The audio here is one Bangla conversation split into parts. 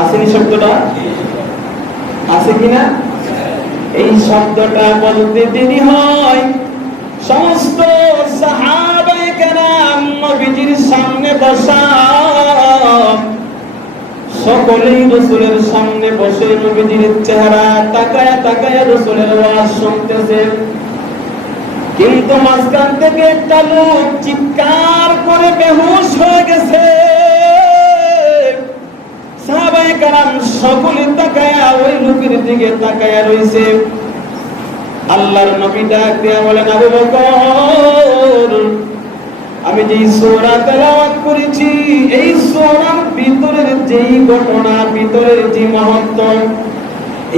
আসেনি শব্দটা? আছে কিনা? এই শব্দটা বলতে দেরি হয়, সমস্ত সাহাবায়ে কেরাম নবীজির সামনে বসা, সকলেই রাসূলের সামনে বসে নবীজির চেহারা তাকায়া তাকায়া রাসূলের ওয়াজ শুনতেছে। কিন্তু মাঝখান থেকে একটা লোক চিৎকার করে বেহুশ হয়ে গেছে। সাহাবায়ে কেরাম সকলে তাকায়া ওই লোকের দিকে তাকায়া রইছে। আল্লাহর নবী ডাক দিয়া বলেন, আবু বকর, আমি যেই সূরা তেলাওয়াত করেছি এই সূরার ভিতরের যেই ঘটনা, ভিতরের যে মাহাত্ম্য,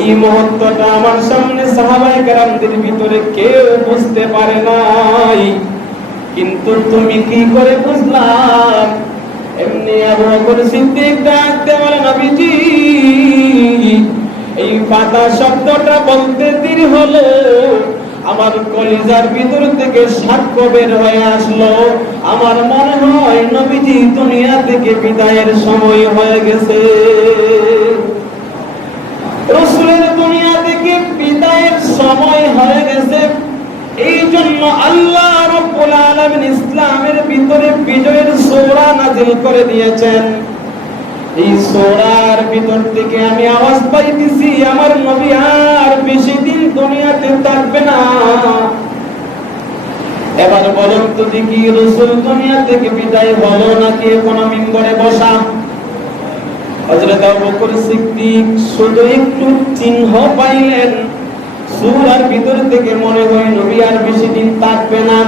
এই মাহাত্ম্যটা আমার সামনে সাহাবায়ে কেরামদের ভিতরে কেউ বুঝতে পারে নাই, কিন্তু তুমি কি করে বুঝলাম? এমনি আবু বকর সিদ্দিক ডাক দিয়ে বলেন, নবীজি, এই পাতা শব্দটা বলতে দেরি হলো, আমার কলিজার ভিতর থেকে সাক্ষ্য বের হয়ে আসলো। আমার মনে হয় নবীজি দুনিয়া থেকে বিদায়ের সময় হয়ে গেছে। রাসূলের দুনিয়া থেকে বিদায়ের সময় হয়ে গেছে। এই জন্য আল্লাহ রাব্বুল আলামিন ইসলামের ভিতরে বিজয়ের সূরা নাযিল করে দিয়েছেন। এই সূরার ভিতর থেকে আমি আওয়াজ পাইতেছি, আমার নবী আর বেশি দিন দুনিয়াতে থাকবে না। এবার বলুন তো দেখি, রাসূল দুনিয়া থেকে বিদায় হলো নাকি এখনো মিম্বরে বসা? হযরত আবু বকর সিদ্দিক শুধু একটু চিহ্ন পাইলেন, সূরার ভিতর থেকে মনে হয় নবী আর বেশি দিন থাকবে না।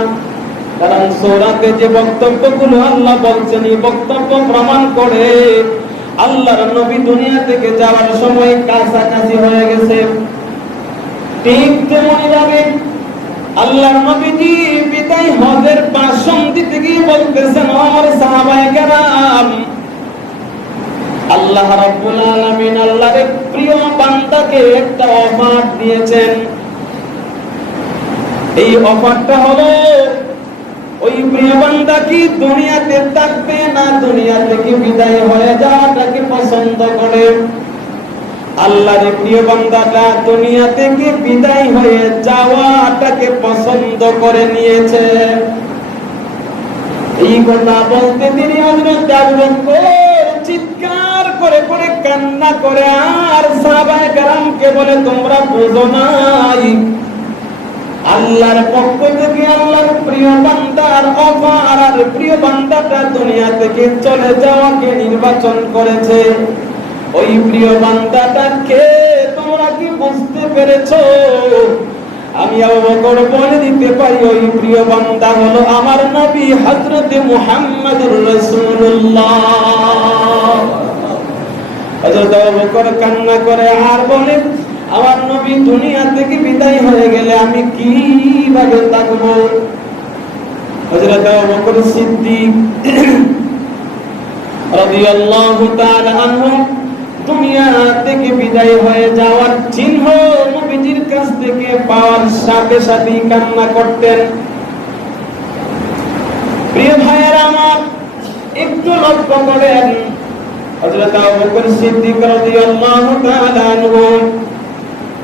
কারণ সূরাতে যে বক্তব্যগুলো আল্লাহ বলছেন, এই বক্তব্য প্রমাণ করে আল্লাহর নবী দুনিয়া থেকে যাওয়ার সময় কাছাকাছি হয়ে গেছে। ঠিক তেমনি ভাবে আল্লাহর নবীজি বিদায় হজের ভাষণ দিতে গিয়ে বলতেছেন, আমার সাহাবায়ে কেরাম, আল্লাহ রাব্বুল আলামিন আল্লাহর প্রিয় বান্দাকে একটা অফার দিয়েছেন। এই অফারটা হলো, ওই প্রিয় বান্দা কি দুনিয়াতে থাকবে না দুনিয়া থেকে বিদায় হয়ে যাওয়াটাকে পছন্দ করে? আল্লাহর প্রিয় বান্দাটা দুনিয়া থেকে বিদায় হয়ে যাওয়াটাকে পছন্দ করে নিয়েছে। এই কথা বলতে তিনি হযরত আবু বকর চিৎকার করে করে কান্না করে আর সাহাবায়ে কেরামকে বলে, তোমরা বুঝো নাই, আল্লাহর পক্ষ থেকে আল্লাহর প্রিয় বান্দার অফার, আর প্রিয় বান্দাটা দুনিয়া থেকে চলে যাওয়াকে নির্বাচন করেছে। ওই প্রিয় বান্দাটা কে তোমরা কি বুঝতে পেরেছো? আমি আবু বকর বলে দিতে পারি, ওই প্রিয় বান্দা হলো আমার নবী হযরত মুহাম্মদুর রাসূলুল্লাহ। হযরত আবু বকর কান্না করে আর বলে, আমার নবী দুনিয়া থেকে বিদায় হয়ে গেলে আমি কিভাবে থাকবো? হযরত আবু বকর সিদ্দিক রাদিয়াল্লাহু তাআলা আনহু দুনিয়া থেকে বিদায় হয়ে যাওয়ার চিহ্ন নবীজির কাছ থেকে পাওয়ার সাথে সাথে কান্না করতেন। প্রিয় ভাইয়েরা আমার, একটু লক্ষ্য করেন, হযরত আবু বকর সিদ্দিক রাদিয়াল্লাহু তাআলা আনহু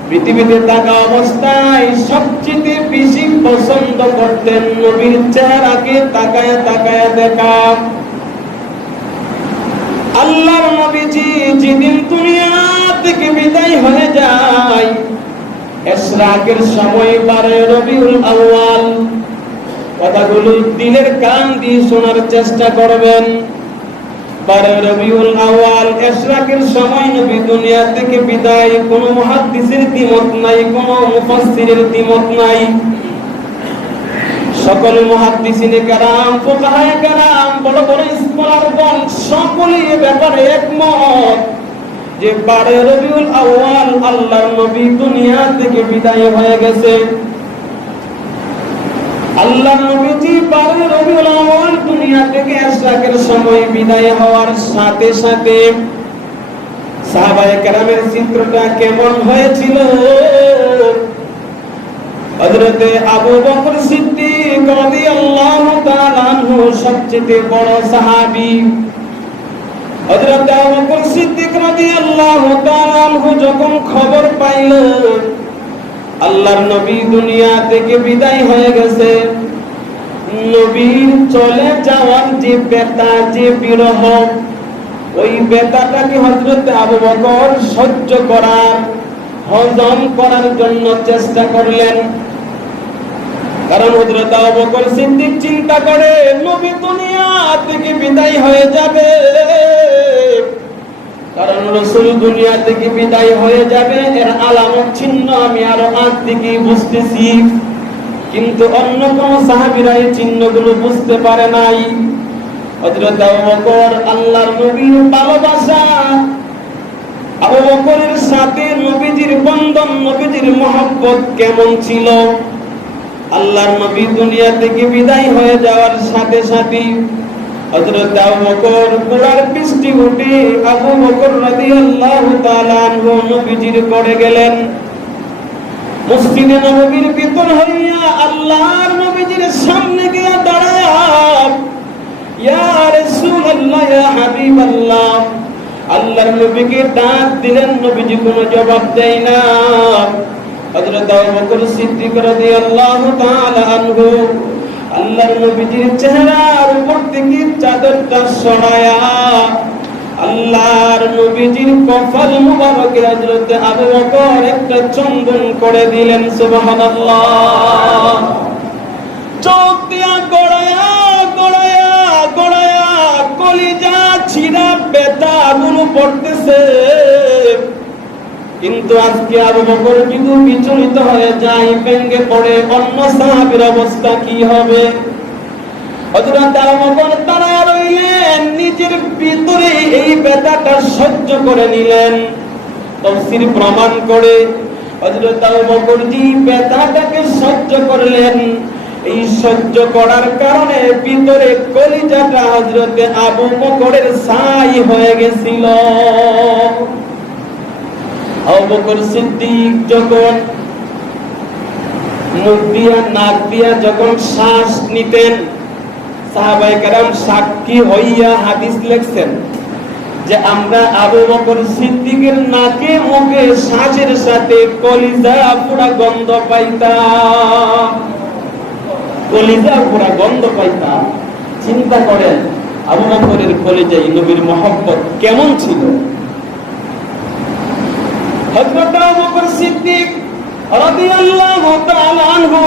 পৃথিবীতে থাকা অবস্থায় সবচেয়ে বেশি পছন্দ করতেন নবীর চেহারাকে তাকায়া তাকায়া দেখা। আল্লাহর নবীজি যেদিন দুনিয়া থেকে বিদায় হয়ে যায়, ইশরাকের সময় 12 রবিউল আউয়াল, কথাগুলো দিলের কান দিয়ে শোনার চেষ্টা করবেন। 12 রবিউল আউয়াল ইশরাকের সময় নবী দুনিয়া থেকে বিদায়। কোন মুহাদ্দিসের দ্বিমত নাই, কোন মুফাসসিরের দ্বিমত নাই। সকল মুহাদ্দিসিনে কেরাম, ফুকাহায়ে কেরাম, বড় বড় স্কলারগণ সকলেই এ ব্যাপারে একমত যে 12 রবিউল আউয়াল আল্লাহর নবী দুনিয়া থেকে বিদায় হয়ে গেছে। আল্লাহর নবীজি 12 রবিউল আউয়াল দুনিয়া থেকে ইশরাকের সময় বিদায় হওয়ার সাথে সাথে সাহাবায়ে কেরামের চিত্রটা কেমন হয়েছিল আবু বকর সিদ্দিক রাদিয়াল্লাহু তাআলা আনহু সবচেয়ে বড় সাহাবী। হযরত আবু বকর সিদ্দিক রাদিয়াল্লাহু তাআলা আনহু যখন খবর পাইল আল্লাহর নবী দুনিয়া থেকে বিদায় হয়ে গেছে, নবীর চলে যাওয়ার যে ব্যথা, যে বিরহ, ওই ব্যথাটাকে হযরত আবু বকর সহ্য করার, হজম করার জন্য চেষ্টা করলেন। কারণ হযরত আবু বকর সিদ্দিক চিন্তা করে নবী দুনিয়া থেকে বিদায় হয়ে যাবে, কারণ রাসূল দুনিয়া থেকে বিদায় হয়ে যাবে এর আলামত চিহ্ন আমি আরো আগ থেকেই বুঝতেছি, কিন্তু অন্য কোন সাহাবীরা এই চিহ্নগুলো বুঝতে পারে নাই। হযরত আবু বকর আল্লাহর নবীর ভালোবাসা, আবু বকরের সাথে নবীজির বন্ধন, নবীজির মহব্বত কেমন ছিল, আল্লাহর নবী দুনিয়া থেকে বিদায় হয়ে যাওয়ার সাথে সাথে হযরত আবু বকর ঘোড়ার পিঠে উঠে আবু বকর রাদিয়াল্লাহু তাআলা আনহু নবীজির করে গেলেন। মসজিদে নববীর ভিতর হইয়া আল্লাহর নবীজির সামনে গিয়ে দাঁড়ায়া ইয়া রাসূলুল্লাহ, ইয়া হাবিবাল্লাহ, আল্লাহর নবীকে ডাক দিলেন, নবীজি কোনো জবাব দেয় না। হযরত আবু বকর সিদ্দিক রাদিয়াল্লাহু তাআলা আনহু আল্লাহর নবীজির চেহারার উপর থেকে চাদরটা সরায়া আল্লাহর নবীজির কপাল মুবারকে হযরত আবু বকর একটা চুম্বন করে দিলেন। সুবহানাল্লাহ। চোখ দিয়া গড়ায়া গড়ায়া গড়ায়া কলিজা ছিঁড়া ব্যথাগুলো পড়তেছে, কিন্তু আজকে আবু বকর কিন্তু বিচলিত হয়ে যায়, ভেঙে পড়ে। অন্য সাহাবীর অবস্থা কি হবে? হযরত আবু বকর দাঁড়ায় রইলেন, নিজের ভিতরে এই ব্যথাটা সহ্য করে নিলেন। তাফসীর প্রমাণ করে হযরত আবু বকর যে ব্যথাটাকে সহ্য করলেন, এই সহ্য করার কারণে ভিতরে কলিজাটা হযরত আবু বকরের ছাই হয়ে গেছিল। আবু বকর সিদ্দিক যখন মুখ দিয়া নাক দিয়া যখন শ্বাস নিতেন, সাহাবায়ে কেরাম সাক্ষী হইয়া হাদিস লিখছেন যে আমরা আবু বকর সিদ্দিকের নাকে মুখে শ্বাসের সাথে কলিজা পুরা গন্ধ পাইতাম, কলিজা পুরা গন্ধ পাইতাম। চিন্তা করেন আবু বকরের কলিজায় নবীর মহব্বত কেমন ছিল। হযরত আবু বকর সিদ্দিক রাদিয়াল্লাহু তাআলা আনহু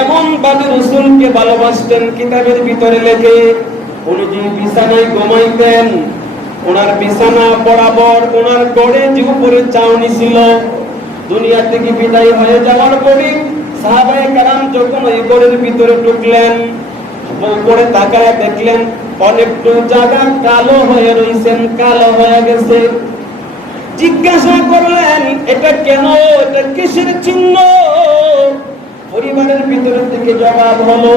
এমন ভাবে রাসূলকে ভালোবাসতেন, কিতাবের ভিতরে লেখে উনি যে বিছানায় ঘুমাইতেন, ওনার বিছানা বরাবর ওনার গড়ে যে উপরে চাউনি ছিল, দুনিয়া থেকে বিদায় হয়ে যাওয়ার পরে সাহাবায়ে কেরাম যখন ওই গড়ের ভিতরে ঢুকলেন, উপরে তাকায় দেখলেন অনেকটা জায়গা কালো হয়ে রইছেন, কালো হয়ে গেছে। জিজ্ঞাসা করলেন এটা কেন, এটা কিসের চিহ্ন? পরিবারের ভিতর থেকে জবাব হলো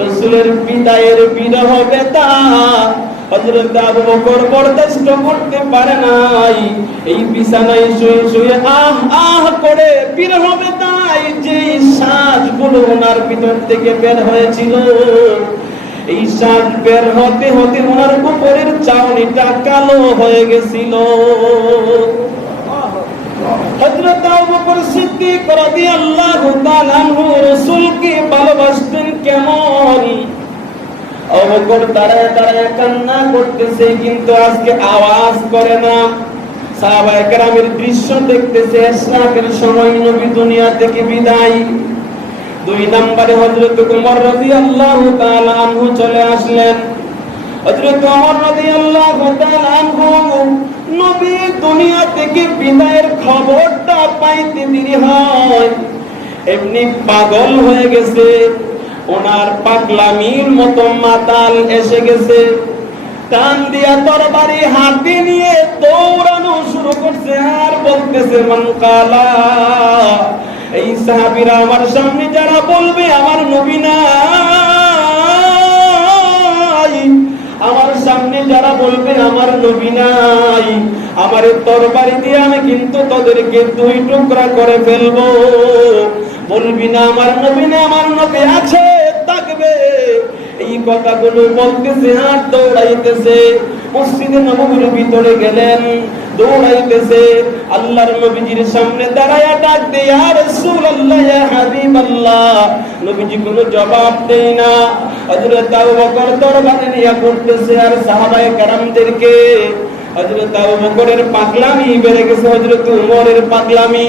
রাসূলের বিদায়ের বিরহ ব্যথা হযরত আবু বকর বরদাস্ত করতে পারে নাই। এই বিছানায় শুয়ে শুয়ে আহ আহ করে বিরহ ব্যথায় যে শ্বাসগুলো ওনার ভিতর থেকে বের হয়েছিল, এই শ্বাস বের হতে হতে ওনার উপরের চাউনিটা কালো হয়ে গেছিল। হযরত আবু বকর সিদ্দিক রাদিয়াল্লাহু তাআলা আনহু রাসূলকে ভালোবাসতেন কেমন। আবু বকর দাঁড়ায় দাঁড়ায় কান্না করতেছে, কিন্তু আজকে আওয়াজ করে না। সাহাবায়ে কেরামের দৃশ্য দেখতেছে, ইসরাফের সময় নবী দুনিয়া থেকে বিদায়। দুই নম্বরে হযরত ওমর রাদিয়াল্লাহু তাআলা আনহু চলে আসলেন। হযরত ওমর রাদিয়াল্লাহু তাআলা আনহু নবী দুনিয়া থেকে বিদায়ের খবরটা পাইতে দেরি হয়, এমনি পাগল হয়ে গেছে, ওনার পাগলামির মতো মাতাল এসে গেছে। টান দিয়া তরবারি হাতে নিয়ে দৌড়ানো শুরু করছে আর বলতেছে মান কালা, এই সাহাবীরা আমার সামনে যারা বলবে আমার নবী নাই, আমার সামনে যারা বলবে আমার নবী নাই, আমার তরবারি দিয়ে আমি কিন্তু তাদেরকে দুই টুকরা করে ফেলবো। বলবি না আমার নবী না, আমার নবী আছে, থাকবে। এই কথাগুলো বলতেছে আর দৌড়াইতেছে। মসজিদে নববীর ভিতরে গেলেন, দৌড়াইতেছে, আল্লাহর নবীজির সামনে দাঁড়ায়া ডাক দেয়, ইয়া রাসূলুল্লাহ, ইয়া হাবিবাল্লাহ। নবীজি কোনো জবাব দেয় না। হযরত আবু বকর তরবারি নিয়ে করতেছে আর সাহাবায়ে কেরামদেরকে। হযরত আবু বকরের পাগলামি বেড়ে গেছে, হযরত উমরের পাগলামি।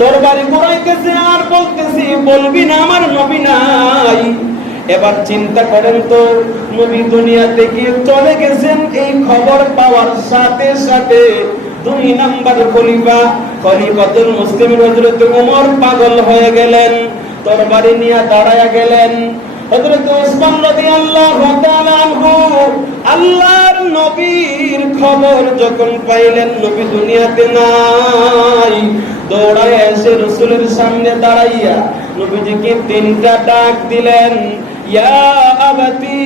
তরবারি ঘোরাইতেছে আর বলতেছে, বলবি না আমার নবী নাই। এবার চিন্তা করেন তো, নবী দুনিয়া থেকে চলে গেছেন, এই খবর পাওয়ার সাথে সাথে 2 নাম্বার খলিফাতুল মুসলিমিন হযরত ওমর পাগল হয়ে গেলেন, তরবারি নিয়ে দাঁড়ায়া গেলেন। হযরত ওসমান রাদিয়াল্লাহু তাআলা আনহু আল্লাহর নবীর খবর যখন পাইলেন নবী দুনিয়াতে নাই, দৌড়ায় এসে রাসূলের সামনে দাঁড়াইয়া নবীজিকে 3টা ডাক দিলেন, ইয়া আবাতি,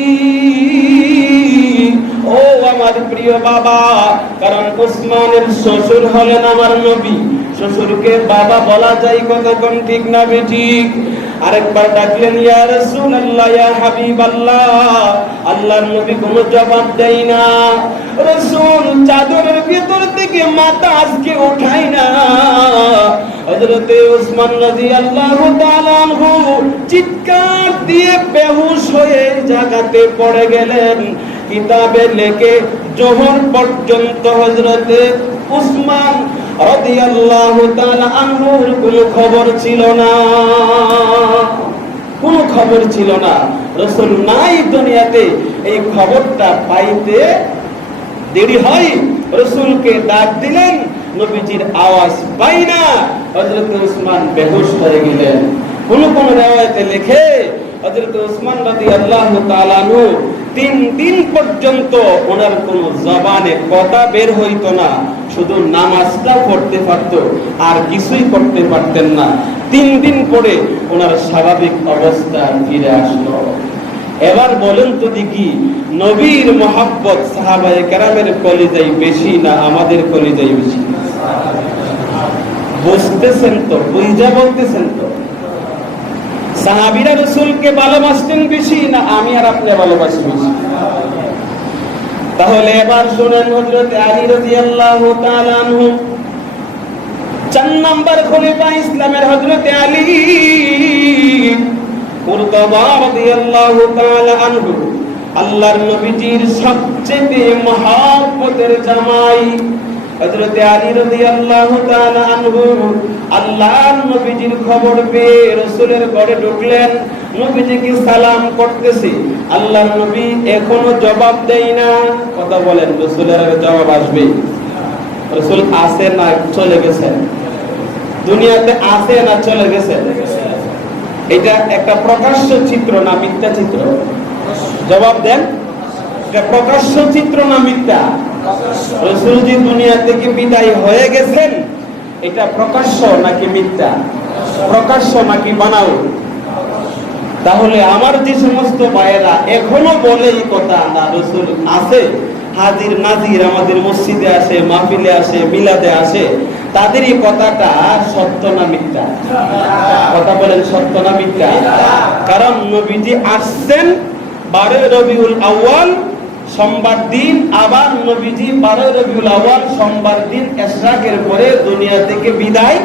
ও আমার প্রিয় বাবা। কারণ ওসমানের শ্বশুর হলেন আমার নবী, শ্বশুরকে বাবা বলা যায়, কতক্ষণ ঠিক না বেঠিক? আরেকবার ডাকলেন, ইয়া রাসূলুল্লাহ, ইয়া হাবিবাল্লাহ। আল্লাহর নবী কোনো জবাব দেয় না। রাসূল চাদরের ভিতর থেকে মাথা আজকে উঠাই না। হযরতে ওসমান রাদিয়াল্লাহু তাআলা আনহু চিৎকার দিয়ে বেহুশ হয়ে জায়গাতে পড়ে গেলেন। কিতাবে লেখে জোহর পর্যন্ত হযরতে ওসমান রাদিয়াল্লাহু তাআলা আনহুর কোনো খবর ছিল না, কোনো খবর ছিল না। রাসূল নাই দুনিয়াতে, এই খবরটা পাইতে দেরি হয়। রাসূলকে ডাক দিলেন, নবীজির আওয়াজ পাই না, হযরত ওসমান বেহুশ হয়ে গেলেন। কোন কোন riwayate লেখে হযরত ওসমান রাদিয়াল্লাহু তাআলা আনহু 3 দিন পর্যন্ত ওনার কোনো জবানে কথা বের হইতো না, শুধু নামাজটা পড়তে পারত, আর কিছুই করতে পারতেন না। 3 দিন পরে ওনার স্বাভাবিক অবস্থা ফিরে আসলো। এবার বলেন তো দেখি, নবীর মহব্বত সাহাবায়ে কেরামের কলিজায় বেশি না আমাদের কলিজায় বেশি? বুঝতেছেন তো? বুঝা বলতেছেন তো? সাহাবীরা রাসূলকে ভালোবাসতেন বেশি না আমি আর আপনি ভালোবাসি বেশি? তাহলে এবার শুনেন, হযরত আলী রাদিয়াল্লাহু তাআলা আনহু 4 নাম্বার খলিফা ইসলামের হযরত আলী মুরতাদা রাদিয়াল্লাহু তাআলা আনহু আল্লাহর নবীজির সবচেয়ে মহব্বতের জামাই। হযরত আলী রাদিয়াল্লাহু তাআলা আনহু আল্লাহর নবীজির খবর পেয়ে রাসূলের ঘরে ঢুকলেন, নবীজিকে সালাম করতেছে। আল্লাহর নবী এখনো জবাব দেয় না। কথা বলেন, রাসূলের জবাব আসবে? রাসূল আছে না চলে গেছেন? দুনিয়াতে আছে না চলে গেছেন? এটা একটা প্রকাশ্য চিত্র না মিথ্যা চিত্র? জবাব দেন, এটা প্রকাশ্য চিত্র না মিথ্যা? রাসূল যে দুনিয়া থেকে বিদায় হয়ে গেছেন, এটা প্রকাশ্য নাকি মিথ্যা? প্রকাশ্য নাকি বানাও? তাহলে আমার যে সমস্ত ভাইয়েরা এখনো বলে এই কথা না রাসূল আছে, হাজির নাজির আমাদের মসজিদে আসে, মাহফিলে আসে, মিলাদে আসে, তাদের এই কথাটা সত্য না মিথ্যা? কথা বলেন, সত্য না মিথ্যা? কারণ নবীজি আসছেন 12 রবিউল আউয়াল সোমবার দিন, আবার নবীজি 12 রবিউল আউয়াল সোমবার দিন ইশরাকের পরে দুনিয়া থেকে বিদায়,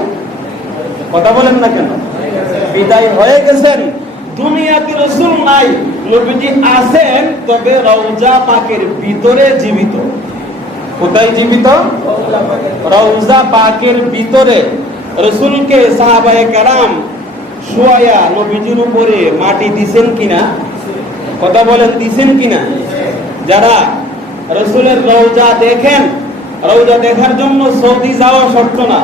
কথা বলেন না কেন, বিদায় হয়ে গেছেন। দুনিয়াতে রাসূল নাই, নবীজি আছেন, তবে রওজা পাকের ভিতরে জীবিত। কোথায় জীবিত? রওজা পাকের ভিতরে। রাসূলকে সাহাবায়ে কেরাম শুয়ায়া নবীজির উপরে মাটি দিবেন কিনা? কথা বলেন, দিবেন কিনা? যারা রাসূলের রওজা দেখেন, রওজা দেখার জন্য সৌদি যাওয়া শর্ত না,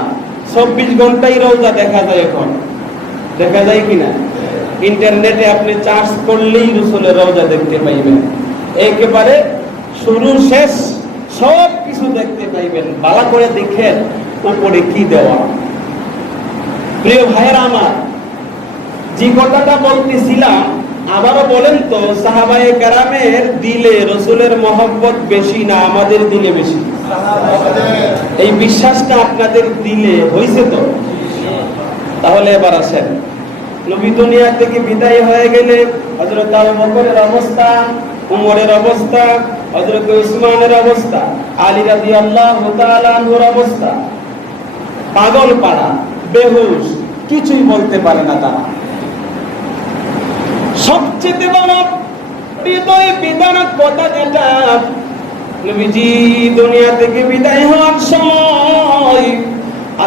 24 ঘন্টাই রওজা দেখা যায়। এখন দেখা যায় কিনা? ইন্টারনেটে আপনি চার্জ করলেই রাসূলের রওজা দেখতে পাইবেন, একেবারে শুরু শেষ সব কিছু দেখতে পাইবেন। ভালো করে দেখেন উপরে কি দেওয়া। প্রিয় ভাইয়েরা আমার, যে কথাটা বলতেছিলাম আবারও বলেন তো, সাহাবায়ে কেরামের দিলে রাসূলের মহব্বত বেশি না আমাদের দিলে বেশি? এই বিশ্বাসটা আপনাদের দিলে হইছে তো? তাহলে তাহলে এবার আসেন, নবী দুনিয়া থেকে বিদায় হয়ে গেলে হযরত আবু বকরের অবস্থা, উমরের অবস্থা, হযরত উসমানের অবস্থা, আলী রাদিয়াল্লাহু তাআলা আনহুর অবস্থা, পাগল পাড়া, বেহুশ, কিছুই বলতে পারে না তারা। সবচেয়ে বড় হৃদয় বিদারক কথা যেটা, নবীজি দুনিয়া থেকে বিদায় হওয়ার সময়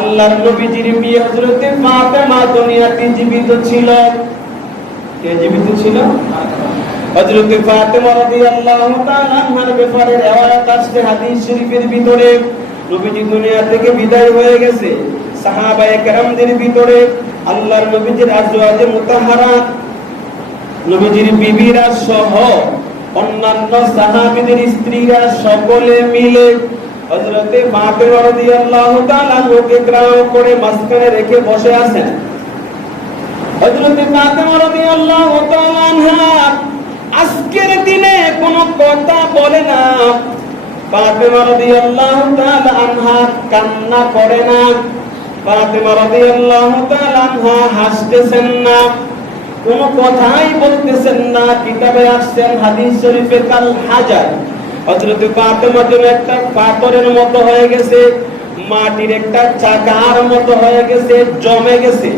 আল্লাহর নবীজির বিয়ে হযরতে ফাতেমা দুনিয়াতে জীবিত ছিল। কে জীবিত ছিল? হযরতে ফাতেমা রাদিয়াল্লাহু তাআলা আনহার ব্যাপারে রিওয়ায়াত আছে হাদিস শরীফের ভিতরে। নবীজি দুনিয়া থেকে বিদায় হয়ে গেছে, সাহাবায়ে কেরামদের ভিতরে আল্লাহর নবীজির আজওয়াজে মুতাহহারাত, নবীজির বিবিরা সহ অন্যান্য সাহাবীদের স্ত্রীরা সকলে মিলে হযরতে ফাতেমা রাদিয়াল্লাহু তাআলা আনহাকে গ্রাম করে মাঝখানে রেখে বসে আছেন। হযরতে ফাতেমা রাদিয়াল্লাহু তাআলা আনহা আজকের দিনে কোনো কথা বলে না। ফাতেমা রাদিয়াল্লাহু তাআলা আনহা কান্না করে না। ফাতেমা রাদিয়াল্লাহু তাআলা আনহা হাসতেছেন না, কোনো কথাই বলতেছেন না। কিতাবে আসছেন হাদিস শরীফে কাল হাজার, হযরতে ফাতেমা যেন একটা পাথরের মতো হয়ে গেছে, মাটির একটা চাকার মতো হয়ে গেছে, জমে গেছে।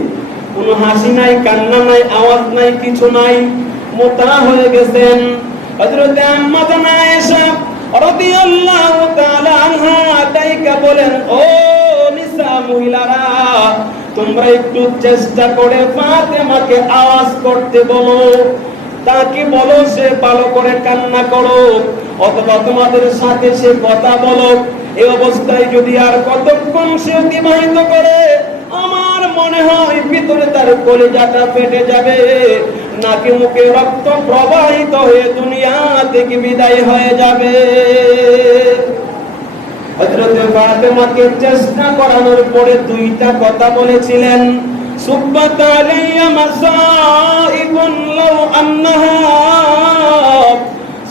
কোনো হাসি নাই, কান্না নাই, আওয়াজ নাই, কিছু নাই, মোটা হয়ে গেছেন। হযরতে আম্মা জান আয়েশা রাদিয়াল্লাহু তাআলা আনহা তাইকা বলেন, ও নিসা মহিলারা, তোমরা একটু চেষ্টা করে ফাতেমাকে আওয়াজ করতে বলো, তাকে বলো সে ভালো করে কান্না করো, অথবা তোমাদের সাথে সে কথা বলো। এই অবস্থায় যদি আর কতক্ষণ সে অতিবাহিত করে, আমার মনে হয় ভিতরে তার কলিজাটা ফেটে যাবে, নাকে মুখে রক্ত প্রবাহিত হয়ে দুনিয়া থেকে বিদায় হয়ে যাবে। হযরত ফাতেমাকে চেষ্টা করানোর পরে দুইটা কথা বলেছিলেন, সুব্বাত আলাইয়া মাসাইবুন লাউ আন্নাহা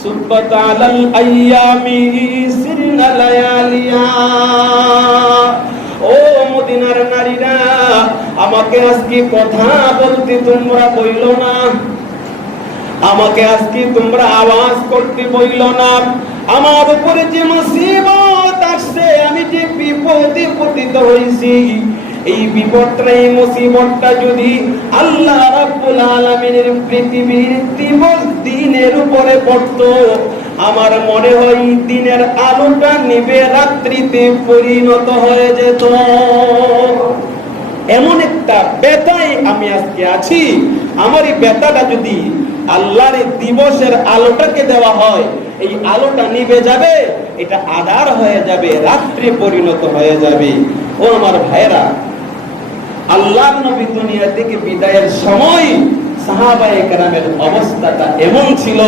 সুব্বাত আলাল আইয়ামি সিরনা লায়ালিয়া। ও মদিনার নারীরা, আমাকে আজকে কথা বলতে তোমরা বইলো না, আমাকে আজকে তোমরা আওয়াজ করতে বইলো না। আমার উপরে যে মুসিবত আসছে, আমি যে বিপদে পতিত হইছি, এই বিপদটা, এই মুসিবতটা যদি আল্লাহ রাব্বুল আলামিনের পৃথিবীর দিবস দিনের উপরে পড়তো, আমার মনে হয় দিনের আলোটা নিভে রাত্রিতে পরিণত হয়ে যেত। এমন একটা ব্যথায় আমি আজকে আছি, আমার এই ব্যথাটা যদি আল্লাহর দিবসের আলোটাকে দেওয়া হয়, এই আলোটা নিভে যাবে, এটা আধার হয়ে যাবে, রাত্রি পরিণত হয়ে যাবে। ও আমার ভাইরা, আল্লাহর নবী দুনিয়া থেকে বিদায়ের সময় সাহাবায়ে কেরামের অবস্থাটা এমন ছিল,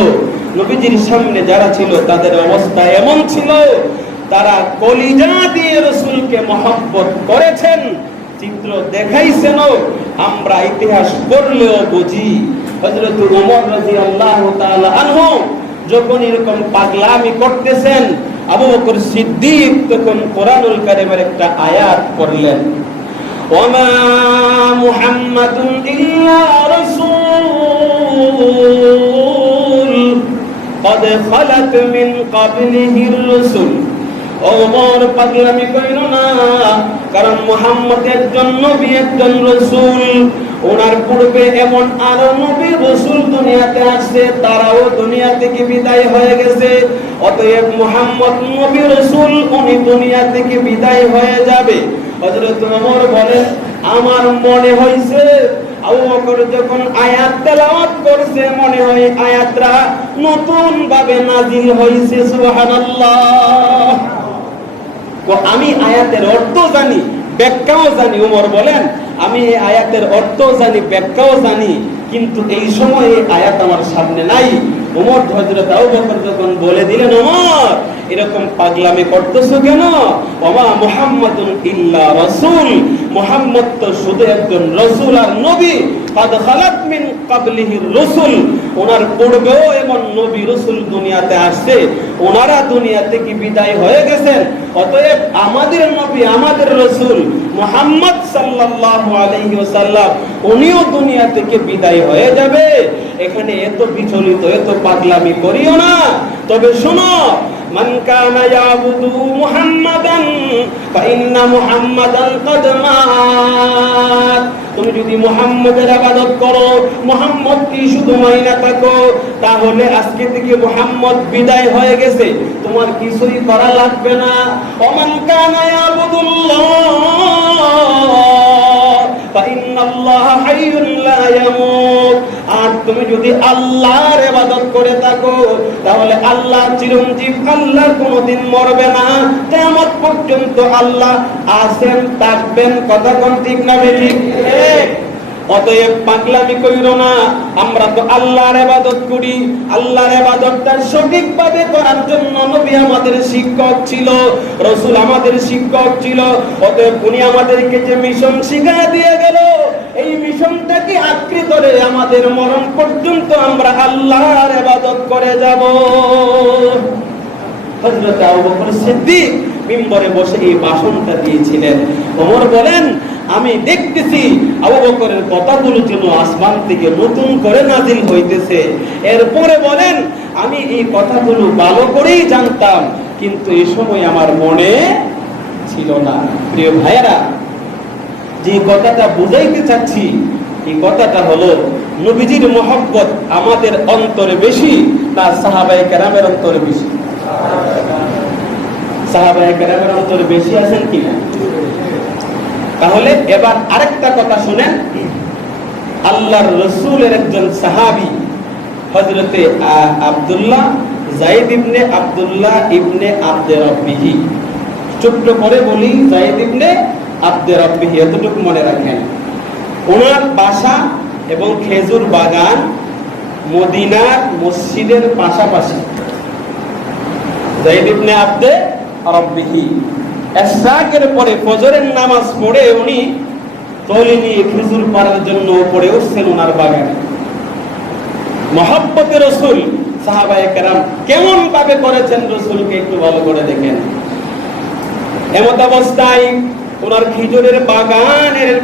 নবীজির সামনে যারা ছিল তাদের অবস্থা এমন ছিল, তারা কলিজা দিয়ে রাসূলকে মহব্বত করেছেন, চিত্র দেখাইছেন, আমরা ইতিহাস পড়লেও বুঝি। হযরত ওমর রাদিয়াল্লাহু তাআলা আনহু যখন এরকম পাগলামি করতেছেন, আবু বকর সিদ্দিক তখন কোরআনুল কারীমের একটা আয়াত পড়লেন, ওয়ামা মুহাম্মাদুন ইল্লা রাসূল قد خلت من قبله الرسل। ওমর পাগলামি কইরো না, কারণ মুহাম্মদ একজন নবী, একজন রাসূল। ওনার পূর্বে এমন আরো নবী রাসূল দুনিয়াতে আসছে, তারাও দুনিয়া থেকে বিদায় হয়ে গেছে। অতএব মুহাম্মদ নবী রাসূল, উনি দুনিয়া থেকে বিদায় হয়ে যাবে। হযরত ওমর বলেন, আমার মনে হইছে আবু বকর যখন আয়াত তেলাওয়াত করছে, মনে হয় আয়াতটা নতুন ভাবে নাজিল হইছে। সুবহানাল্লাহ। আমি আয়াতের অর্থ জানি, ব্যাখ্যাও জানি। ওমর বলেন, আমি এই আয়াতের অর্থ জানি, ব্যাখ্যাও জানি, কিন্তু এই সময় এই আয়াত আমার সামনে নাই। ওমর হযরত আবু বকর যখন বলে দিলেন, ওমর এরকম পাগলামি করতেছো কেন? ওমা মুহাম্মাদুন ইল্লা রাসূল, মুহাম্মদ তো শুধু একজন রাসূল আর নবী, قد خلت من قبله الرسل, ওনার পূর্বেও এমন নবী রাসূল দুনিয়াতে আসছে, ওনারা দুনিয়া থেকে বিদায় হয়ে গেছেন। অতএব আমাদের নবী, আমাদের রাসূল মুহাম্মদ সাল্লাল্লাহু আলাইহি ওয়াসাল্লাম উনিও দুনিয়া থেকে বিদায় হয়ে যাবে। এখানে এত বিচলিত, এত পাগলামি করিও না। তবে শোনো, মান কানা ইয়াবুদু মুহাম্মাদান ফাইন্না মুহাম্মাদান ক্বাদ মাত। তুমি যদি মুহাম্মদের ইবাদত করো, মুহাম্মদকে শুধু মাইনা থাকো, তাহলে আজকে থেকে মুহাম্মদ বিদায় হয়ে গেছে, তোমার কিছুই করা লাগবে না। ওমান কানা ইয়াবুদুল্লাহ ফাইন্নাল্লাহা হাইয়্যুন লা ইয়ামুত। আর তুমি যদি আল্লাহর ইবাদত করে থাকো, তাহলে আল্লাহ চিরঞ্জীব, আল্লাহ কোনোদিন মরবে না, কিয়ামত পর্যন্ত আল্লাহ আছেন, থাকবেন। কথা কোন ঠিক না ঠিক? অতএব পাগলামি কইরো না। আমরা তো আল্লাহর ইবাদত করি, আল্লাহর ইবাদতটা সঠিকভাবে করার জন্য নবী আমাদের শিক্ষক ছিল, রাসূল আমাদের শিক্ষক ছিল। অতএব উনি আমাদেরকে যে মিশন শিখিয়ে দিয়ে গেল, এই মিশনটাকে আঁকড়ে ধরে আমাদের মরণ পর্যন্ত আমরা আল্লাহর ইবাদত করে যাব। হযরত আবু বকর সিদ্দিক মিম্বরে বসে এই ভাষণটা দিয়েছিলেন। ওমর বলেন, আমি দেখতেছি আবু বকরের কথাগুলো যেন আসমান থেকে নতুন করে নাজিল হইতেছে। এরপরে বলেন, আমি এই কথাগুলো ভালো করেই জানতাম, কিন্তু এই সময় আমার মনে ছিল না। প্রিয় ভাইয়েরা, যে কথাটা বুঝাইতে চাচ্ছি, এই কথাটা হলো নবীজির মহব্বত আমাদের অন্তরে বেশি না সাহাবায়ে কেরামের অন্তরে বেশি? সাহাবায়ে কেরামের অন্তরে বেশি আছেন কিনা? তাহলে এবার আরেকটা কথা শুনেন। আল্লাহর রাসূলের একজন সাহাবী হযরতে আব্দুল্লাহ যায়েদ ইবনে আব্দুল্লাহ ইবনে আব্দে রব্বিহি, ছোট্ট করে বলি যায়েদ ইবনে আব্দে রব্বিহি, এতটুকু মনে রাখেন। ওনার বাসা এবং খেজুর বাগান মদিনার মসজিদের পাশাপাশি। যায়েদ ইবনে আব্দে রব্বিহি ইশরাকের পরে ফজরের নামাজ পড়ে উনি তৈলি নিয়ে খেজুর পাড়ার জন্য পড়ে উঠছেন ওনার বাগানে। মহব্বতে রাসূল সাহাবায়ে কেরাম কেমন ভাবে করেছেন রাসূলকে একটু ভালো করে দেখেন। এমত অবস্থায় ওনার খেজুরের বাগানের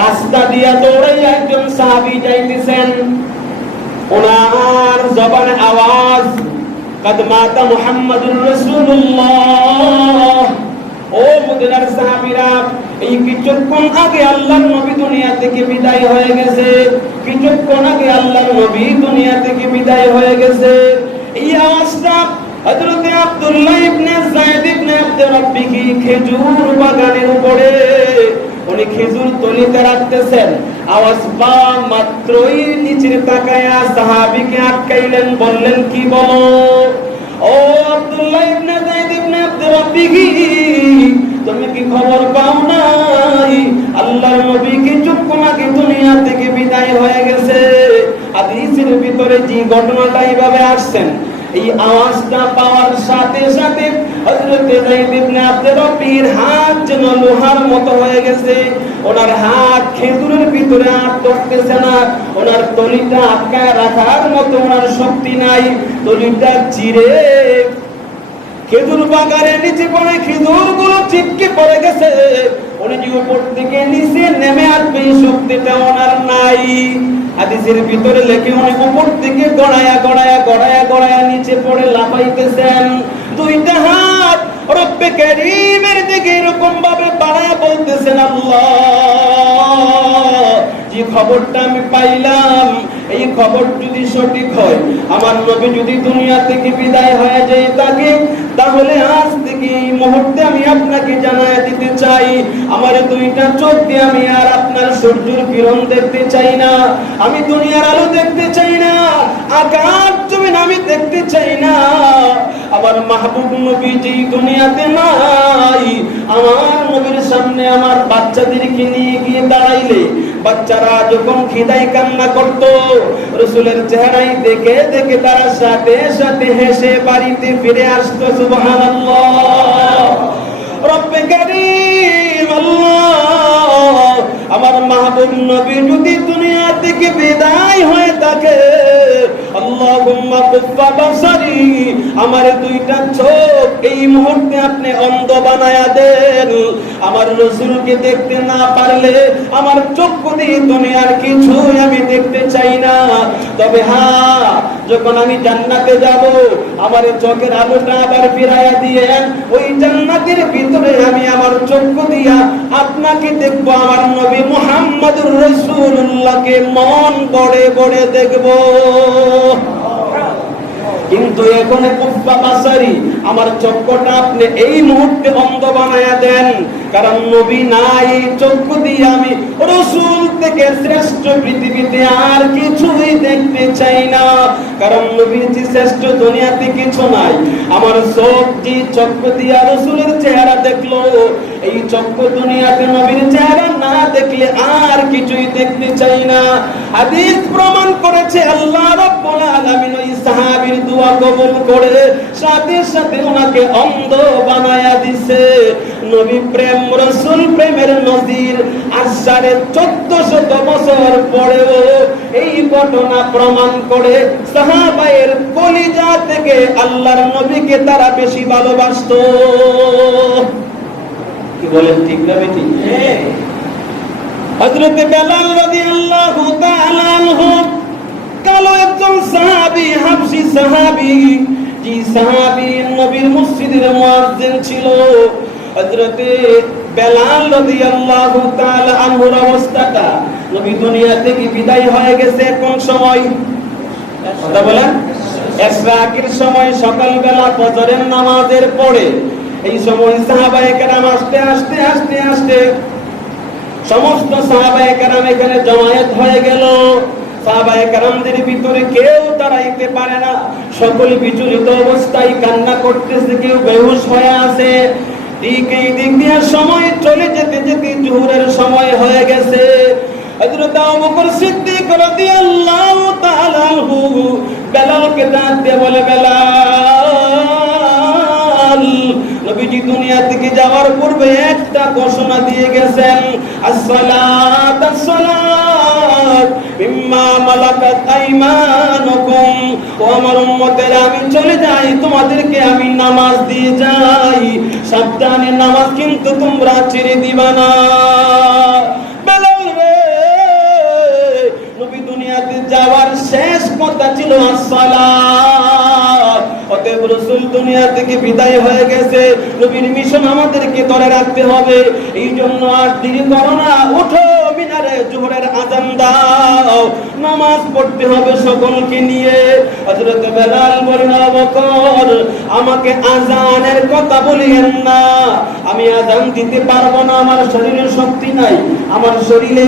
রাস্তা দিয়া দৌড়াইয়া একজন সাহাবী যাইতেছেন। ওনার জবানে আওয়াজ, قد مات محمد رسول الله। ও মদিনার সাহাবীরা, এই কিছুক্ষণ আগে আল্লাহর নবী দুনিয়া থেকে বিদায় হয়ে গেছে, কিছুক্ষণ আগে আল্লাহর নবী দুনিয়া থেকে বিদায় হয়ে গেছে। এই আওয়াজটা হযরত আব্দুল্লাহ ইবনে যায়েদ ইবনে আব্দে রব্বিহি খেজুর বাগানের উপরে উনি খেজুর তলিতে রাখতেছেন। আওয়াজ পাওয়া মাত্রই নিচে তাকায়া সাহাবীকে আটকাইলেন, বললেন, কি বলো? ও আব্দুল্লাহ ইবনে যায়েদ ইবনে আব্দে রব্বিহি, তুমি কি খবর পাও নাই আল্লাহর নবী কিছুক্ষণ আগে দুনিয়া থেকে বিদায় হয়ে গেছে? হাদিসের ভিতরে যে ঘটনাটা এইভাবে আসছেন, এই আওয়াজটা পাওয়ার সাথে সাথে হযরত যায়েদ ইবনে আব্দে রব্বিহির হাত যেন লোহার মতো হয়ে গেছে। ওনার হাত খেজুরের ভিতরে আটকতেছে না, ওনার তলিটা আটকায় রাখার মতো ওনার শক্তি নাই। তলিটা চিরে খেজুর বাগানের নিচে পড়ে খেজুরগুলো ছিটকে পড়ে গেছে। উনি যে উপর থেকে নিচে নেমে আসবে এই শক্তিটা ওনার নাই। হাদিসের ভিতরে লেখে উনি উপর থেকে গড়ায়া গড়ায়া গড়ায়া গড়ায়া নিচে পড়ে লাফাইতেছেন। দুইটা হাত রব্বে কারীমের দিকে এরকম ভাবে বাড়ায়া বলতেছেন, আল্লাহ, যে খবরটা আমি পাইলাম, এই খবর যদি সঠিক হয়, আমার নবী যদি দুনিয়া থেকে বিদায় হয়ে যায় তাকে, তাহলে আজ থেকে এই মুহূর্তে আমি আপনাকে জানায় দিতে চাই, আমার দুইটা চোখ দিয়ে আমি আর আপনার সূর্যের কিরণ দেখতে চাই না, আমি দুনিয়ার আলো দেখতে চাই না, আকাশ জমিন আমি দেখতে চাই না। আমার মাহবুব নবী যেই দুনিয়াতে নাই, আমার নবীর সামনে আমার বাচ্চাদেরকে নিয়ে গিয়ে দাঁড়াইলে বাচ্চারা যখন খিদায় কান্না করত, রাসূলের চেহারায় দেখে দেখে তারা সাথে সাথে হেসে বাড়িতে ফিরে আসতো। সুবহানাল্লাহ। রব্বে কারীম আল্লাহ মাহবুব নবী যদি দুনিয়া থেকে বিদায় হয়ে থাকে, আল্লাহুম্মা কুফা বাসারি, আমার দুইটা চোখ এই মুহূর্তে আপনি অন্ধ বানায়া দেন। আমার রাসূলকে দেখতে না পারলে আমার চক্ষু দিয়ে দুনিয়ার কিছুই আমি দেখতে চাই না। তবে হ্যাঁ, যখন আমি জান্নাতে যাব, আমার চোখের আলোটা আবার ফিরাইয়া দিয়ে ওই জান্নাতের ভিতরে আমি আমার চক্ষু দিয়া আপনাকে দেখব, আমার নবী মুহাম্মদুর রাসূলুল্লাহকে মন গড়ে গড়ে দেখব। কিন্তু এখন কুফা বাসারি, আমার চক্ষুটা আপনি এই মুহূর্তে অন্ধ বানায়া দেন, কারণ নবী নাই। চক্ষু দিয়ে আমি রাসূল থেকে শ্রেষ্ঠ পৃথিবীতে আর কিছুই দেখতে চাই না, কারণ নবীর যে শ্রেষ্ঠ দুনিয়াতে কিছু নাই। আমার চোখ যে চক্ষু দিয়ে রাসূলের চেহারা দেখলো, এই চক্ষু দুনিয়াতে নবীর চেহারা না দেখলে আর কিছুই দেখতে চাই না। হাদিস প্রমাণ করেছে আল্লাহ রাব্বুল আলামিন ওই সাহাবীর দোয়া কবুল করে সাথে সাথে ওনাকে অন্ধ বানায়া দিছে। নবী প্রেম, রাসূল প্রেমের নজির আজ 1450 বছর পরেও এই ঘটনা প্রমাণ করে সাহাবায়ের কলিজা থেকে আল্লাহর নবীকে তারা বেশি ভালোবাসতো। কি বলেন, ঠিক না বেটি? হযরত বেলাল রাদিয়াল্লাহু তাআলা আনহু কালো একজন সাহাবী, হাবশী সাহাবী, যে সাহাবী নবীর মসজিদের মুয়াজ্জিন ছিল। হযরত বেলাল রাদিয়াল্লাহু তাআলা আনহুর অবস্থাটা, নবী দুনিয়া থেকে বিদায় হয়ে গেছে কোন সময়? কথা বলেন। ইশরাকের সময়, সকালবেলা ফজরের নামাজের পরে। এই সময় সাহাবায়ে কেরাম আস্তে আস্তে আস্তে আস্তে সমস্ত সাহাবায়ে কেরাম এখানে জমায়েত হয়ে গেল। সাহাবায়ে কেরামদের ভিতরে কেউ দাঁড়াইতে পারে না, সকল বিচলিত অবস্থায় কান্না করতেছে, কেউ বেহুশ হয়ে আছে। ঠিক এই দিক দিয়ে সময় চলে যেতে যেতে জোহরের সময় হয়ে গেছে। হযরত আবু বকর সিদ্দিক রাদিয়াল্লাহু তাআলা আনহু বেলালকে ডাক দিয়ে বলে, বেলাল, নবীজি দুনিয়া থেকে যাওয়ার পূর্বে একটা ঘোষণা দিয়ে গেছেন, আসসালাত আসসালাত মিম্মা মালাকাত আইমানুকুম। ও আমার উম্মতেরা, আমি চলে যাই, তোমাদেরকে আমি নামাজ দিয়ে যাই, সাবধানে নামাজ কিন্তু তোমরা ছেড়ে দিবা না। বেলাল রে, নবী দুনিয়াতে যাওয়ার শেষ কথা ছিল আসসালাত। অতএব রাসূল দুনিয়া থেকে বিদায় হয়ে গেছে, নবীর মিশন আমাদেরকে ধরে রাখতে হবে। এই জন্য আর দেরি করো না, ওঠো, মিনারে জোহরের আযান দাও, নামাজ পড়তে হবে সকলকে নিয়ে। হযরত বেলাল বলেন, আবু বকর, আমাকে আযানের কথা বলিয়েন না, আমি আযান দিতে পারবো না, আমার শরীরে শক্তি নাই, আমার শরীরে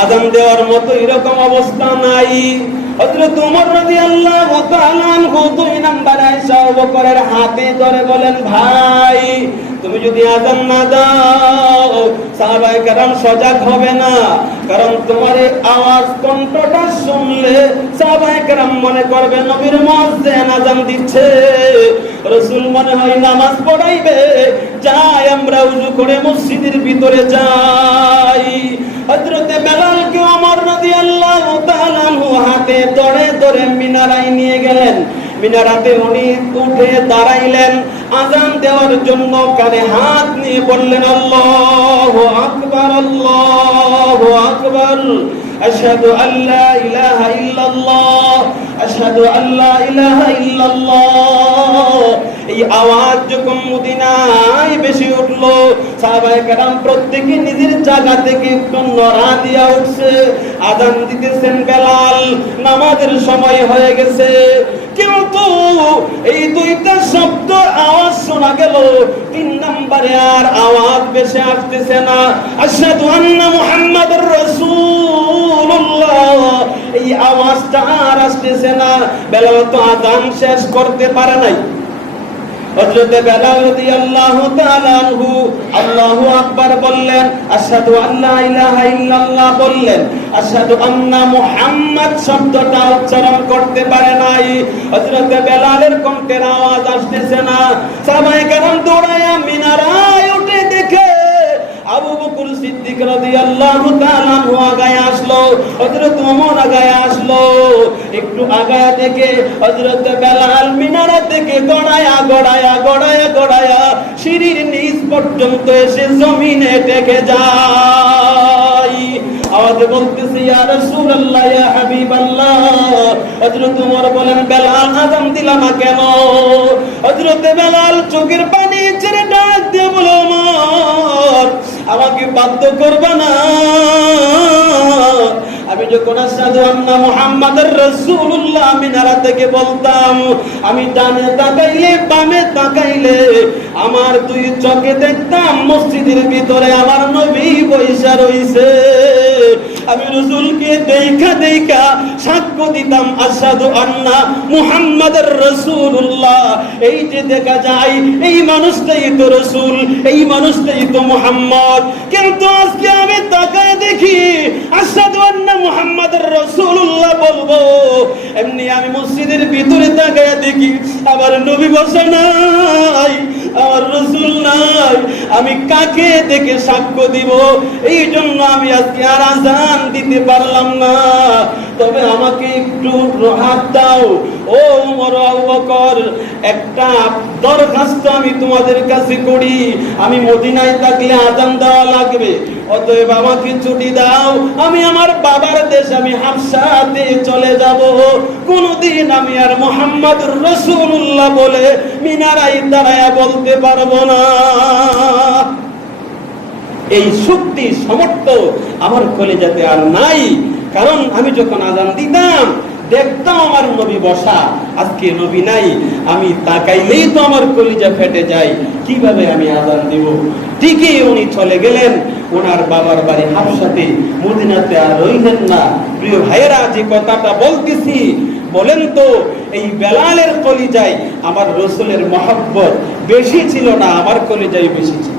আযান দেওয়ার মতো এরকম অবস্থা নাই। হযরত ওমর রাদিয়াল্লাহু তাআলা আনহু 2 নম্বরে আয়েশা আবু বকরের হাতে ধরে বলেন, ভাই, তুমি যদি আযান না দাও সাহাবায়ে কেরাম সজাগ হবে না, কারণ তোমার এই আওয়াজ কণ্ঠটা শুনলে সাহাবায়ে কেরাম মনে করবে নবীর মুয়াজ্জিন আযান দিচ্ছে, রাসূল মনে হয় নামাজ পড়াইবে, যাই আমরা ওযু করে মসজিদের ভিতরে যাই। হযরত বেলালকে ওমর রাদিয়াল্লাহু তাআলা আনহু হাতে ধরে ধরে মিনারায় নিয়ে গেলেন। মিনারাতে উনি উঠে দাঁড়াইলেন, আযান দেওয়ার জন্য কানে হাত নিয়ে বললেন, আল্লাহু আকবার, আল্লাহু আকবার, আশহাদু আল্লা ইলাহা ইল্লাল্লাহ, আশহাদু আল্লা ইলাহা ইল্লাল্লাহ। এই আওয়াজ যখন মদিনায় বেশি উঠলো, সাহাবায়ে কেরাম প্রত্যেকে নিজের জায়গা থেকে একটু নড়া দিয়া উঠছে। আযান দিতেছেন বেলাল, নামাজের সময় হয়ে গেছে, কিন্তু এই দুইটা শব্দ আওয়াজ শোনা গেল, 3 নম্বরে আর আওয়াজ বেশি আসতেছে না, আশহাদু আন্না মুহাম্মাদুর রাসূলুল্লাহ, এই আওয়াজটা আর আসতেছে না। বেলাল তো আযান শেষ করতে পারে নাই। হযরত বেলাল রাদিয়াল্লাহু তাআলা আনহু আল্লাহু আকবার বললেন, আশহাদু আল্লা ইলাহা ইল্লাল্লাহ বললেন, আশহাদু আন্না মুহাম্মাদ শব্দটা উচ্চারণ করতে পারে নাই। হযরত বেলালের কণ্ঠের আওয়াজ আসতেছে না। সাহাবায়ে কেরাম দৌড়ায়া মিনারায় উঠে দেখে আবু বকর সিদ্দিক রাদিয়াল্লাহু তাআলা আনহু আগায় আসলো, হযরত ওমর আগায় আসলো। একটু আগায় থেকে হযরত বেলাল মিনারা থেকে গড়ায়া গড়ায়া গড়ায়া গড়ায়া সিঁড়ির নিচ পর্যন্ত এসে জমিনে টেকে যায়। আওয়াজ বলতেছে, ইয়া রাসূলুল্লাহ, ইয়া হাবিবাল্লাহ। হযরত ওমর বলেন, বেলাল আযান দিলা না কেন? হযরত বেলাল চোখের পানি ছেড়ে ডাক দিয়ে বলে, ওমর, আমাকে বাধ্য করবে না। আমি যখন আশহাদু আন্না মুহাম্মাদুর রাসূলুল্লাহ মিনারা থেকে বলতাম, আমি ডানে তাকাইলে বামে তাকাইলে আমার দুই চোখে দেখতাম মসজিদের ভিতরে আমার নবী বইসা রইছে। আমি রাসূলকে দেখা দেখা সাক্ষ্য দিতাম, আশহাদু আন্না মুহাম্মাদুর রাসূলুল্লাহ। এই যে দেখা যায় এই মানুষটাই তো রাসূল, এই মানুষটাই তো মুহাম্মদ। কিন্তু আজকে আমি তাকায় দেখি আশহাদু আন্না মুহাম্মাদুর রাসূলুল্লাহ বলবো, এমনি আমি মসজিদের ভিতরে তাকায় দেখি আমার নবী বসে নাই, আমার রাসূল নাই। আমি কাকে দেখে সাক্ষ্য দিব? এই জন্য আমি আজকে আর আযান দিতে পারলাম না। তবে আমাকে একটু হাত দাও। ও ওমর, আবু বকর, একটা দরখাস্ত আমি তোমাদের কাছে করি। আমি মদিনায় থাকলে আযান দেওয়া লাগবে, অতএব আমাকে ছুটি দাও। আমি আমার বাবার দেশ, আমি হাবশাতে চলে যাব। কোনদিন আমি আর মুহাম্মাদুর রাসূলুল্লাহ বলে মিনারায় দাঁড়ায়া বলতে পারবো না। এই শক্তি সামর্থ্য আমার কলিজাতে আর নাই। কারণ আমি যখন আযান দিতাম দেখতাম আমার নবী বসা, আজকে নবী নাই। আমি তাকাইলেই তো আমার কলিজা ফেটে যায়, কিভাবে আমি আযান দিব? ঠিকই উনি চলে গেলেন ওনার বাবার বাড়ি হাবশাতে, মদিনাতে আর রইলেন না। প্রিয় ভাইয়েরা, যে কথাটা বলতেছি, বলেন তো এই বেলালের কলিজায় আমার রাসূলের মহব্বত বেশি ছিল না আমার কলিজায় বেশি ছিল?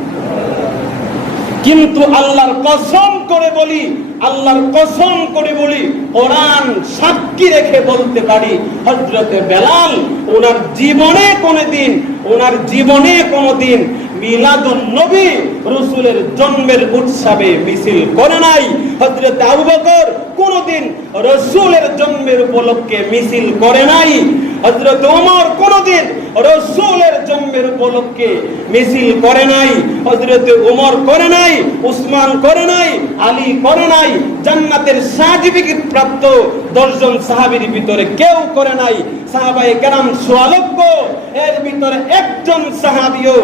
কিন্তু আল্লাহর কসম করে বলি, আল্লাহর কসম করে বলি, কোরআন সাক্ষী রেখে বলতে পারি, হযরতে বেলাল ওনার জীবনে কোনোদিন মিলাদুন নবী রাসূলের জন্মের উৎসবে মিছিল করে নাই। হযরত আবু বকর কোনোদিন রাসূলের জন্মের উপলক্ষে মিছিল করে নাই। হযরত ওমর কোনোদিন রাসূলের জন্মের উপলক্ষে মিছিল করে নাই। হযরত ওমর করে নাই, উসমান করে নাই, আলী করে নাই। জান্নাতের সার্টিফিকেট প্রাপ্ত 10 জন সাহাবীর ভিতরে কেউ করে নাই। সাহাবায়ে কেরাম 100 লক্ষ, এর ভিতরে একজন সাহাবীও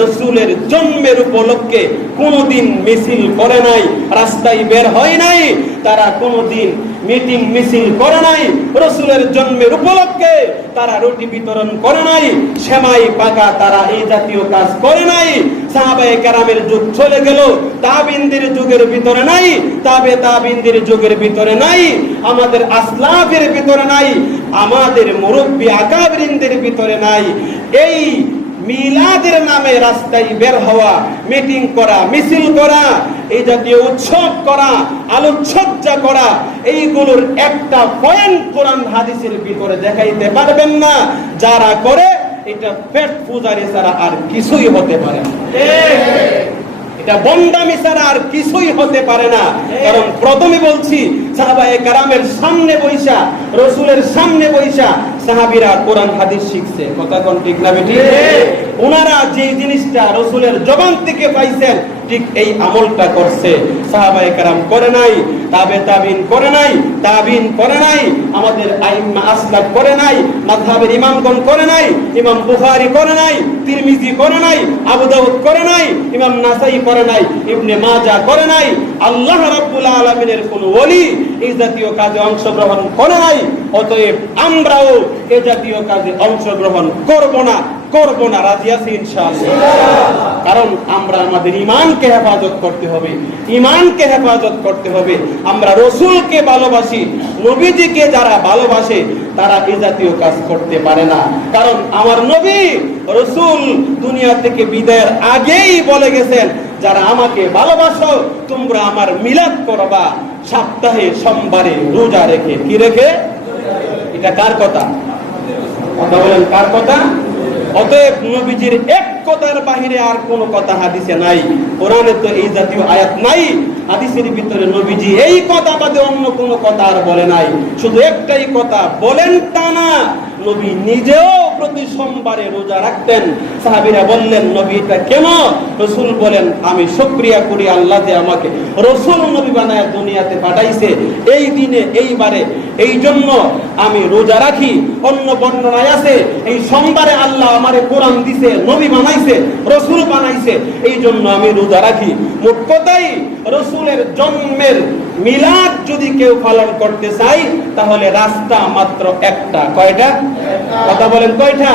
রাসূলের জন্মের উপলক্ষে কোনোদিন মিছিল করে নাই, রাস্তায় বের হয় নাই। তারা কোনোদিন মিটিং মিছিল করে নাই। রাসূলের জন্মের উপলক্ষে তারা রুটি বিতরণ করে নাই, সেমাই পাকা, তারা এই জাতীয় কাজ করে নাই। সাহাবায়ে কেরামের যুগ চলে গেল, তাবিনদের যুগের ভিতরে নাই, তাবিনদের যুগের ভিতরে নাই, আমাদের আসলাফের ভিতরে নাই, আমাদের মুরব্বি আকাবিরিনদের ভিতরে নাই। এই মিলাদের নামে রাস্তায় বের হওয়া, মিটিং করা, মিছিল করা, এই জাতীয় উৎসব করা, আলোকসজ্জা করা, এইগুলোর একটা পয়েন্ট কোরআন হাদিসের ভিতরে দেখাইতে পারবেন না। যারা করে এটা পেট পূজারি ছাড়া আর কিছুই হতে পারে না, এটা বন্ডামি ছাড়া আর কিছুই হতে পারে না। কারণ প্রথমে বলছি, সাহাবায়ে কেরামের সামনে বৈশা, রাসূলের সামনে বৈশা সাহাবীরা কোরআন হাদিস শিখছে। কথা কোন ঠিক না বেটি? ওনারা যে জিনিসটা রাসূলের জবান থেকে পাইছেন ঠিক এই আমলটা করছে। সাহাবায়ে কেরাম করে নাই, তাবিন করে নাই, তাবিন করে নাই, আমাদের আইম্মা আসলাফ করে নাই, মাযহাবের ইমামগণ করে নাই, ইমাম বুখারী করে নাই, তিরমিজি করে নাই, আবু দাউদ করে নাই, ইমাম নাসাই করে নাই, ইবনে মাজাহ করে নাই। আল্লাহ রাব্বুল আলামিনের কোন ওলি এই জাতীয় কাজে অংশগ্রহণ করে নাই। অতএব আমরাও এই জাতীয় কাজে অংশগ্রহণ করব না, রাজি আছি ইনশাআল্লাহ। কারণ আমরা আমাদের ঈমানকে হেফাজত করতে হবে, ঈমানকে হেফাজত করতে হবে। আমরা রাসূলকে ভালোবাসি, নবীজিকে যারা ভালোবাসে তারা এই জাতীয় কাজ করতে পারে না। কারণ আমার নবী রাসূল দুনিয়া থেকে বিদায়ের আগেই বলে গেছেন, যারা আমাকে ভালোবাসো তোমরা আমার মিলাদ করবা সপ্তাহে সোমবারে রোজা রেখে। কি রেখে? এটা কার কথা? কথা বলেন, কার কথা? অতএব নবীজির এক কথার বাহিরে আর কোনো কথা হাদিসে নাই। কোরআনে তো এই জাতীয় আয়াত নাই, হাদিসের ভিতরে নবীজি এই কথা বাদে অন্য কোনো কথা আর বলে নাই। শুধু একটাই কথা বলেন তা না, নবী নিজেও প্রতি সোমবারে রোজা রাখতেন। সাহাবীরা বললেন, নবী এটা কেন? রাসূল বলেন, আমি শুকরিয়া করি আল্লাহ যে আমাকে রাসূল নবী বানায় দুনিয়াতে পাঠাইছে এই দিনে এইবারে, এই জন্য আমি রোজা রাখি। অন্য বর্ণনায় আছে এই সোমবারে আল্লাহ আমারে কোরআন দিছে, নবী বানাইছে, রাসূল বানাইছে, এই জন্য আমি রোজা রাখি। মোট কথাই রাসূলের জন্মের মিলাদ যদি কেউ পালন করতে চাই তাহলে রাস্তা মাত্র একটা। কয়টা? কথা বলেন, কয়টা?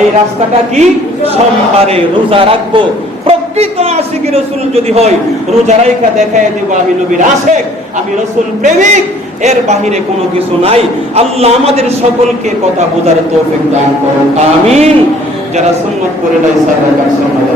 এই রাস্তাটা কি? সোমবারে রোজা রাখবো। প্রকৃত আশিকি রাসূল যদি হয়, রোজা রাখা দেখায় দেব আমি নবীর আশিক, আমি রাসূল প্রেমিক, এর বাহিরে কোনো কিছু নাই। আল্লাহ আমাদের সকলকে কথা বোঝার তৌফিক দান করুন, আমিন। যারা সুন্নাত করে নাই সাহাবায়ে সুন্নাত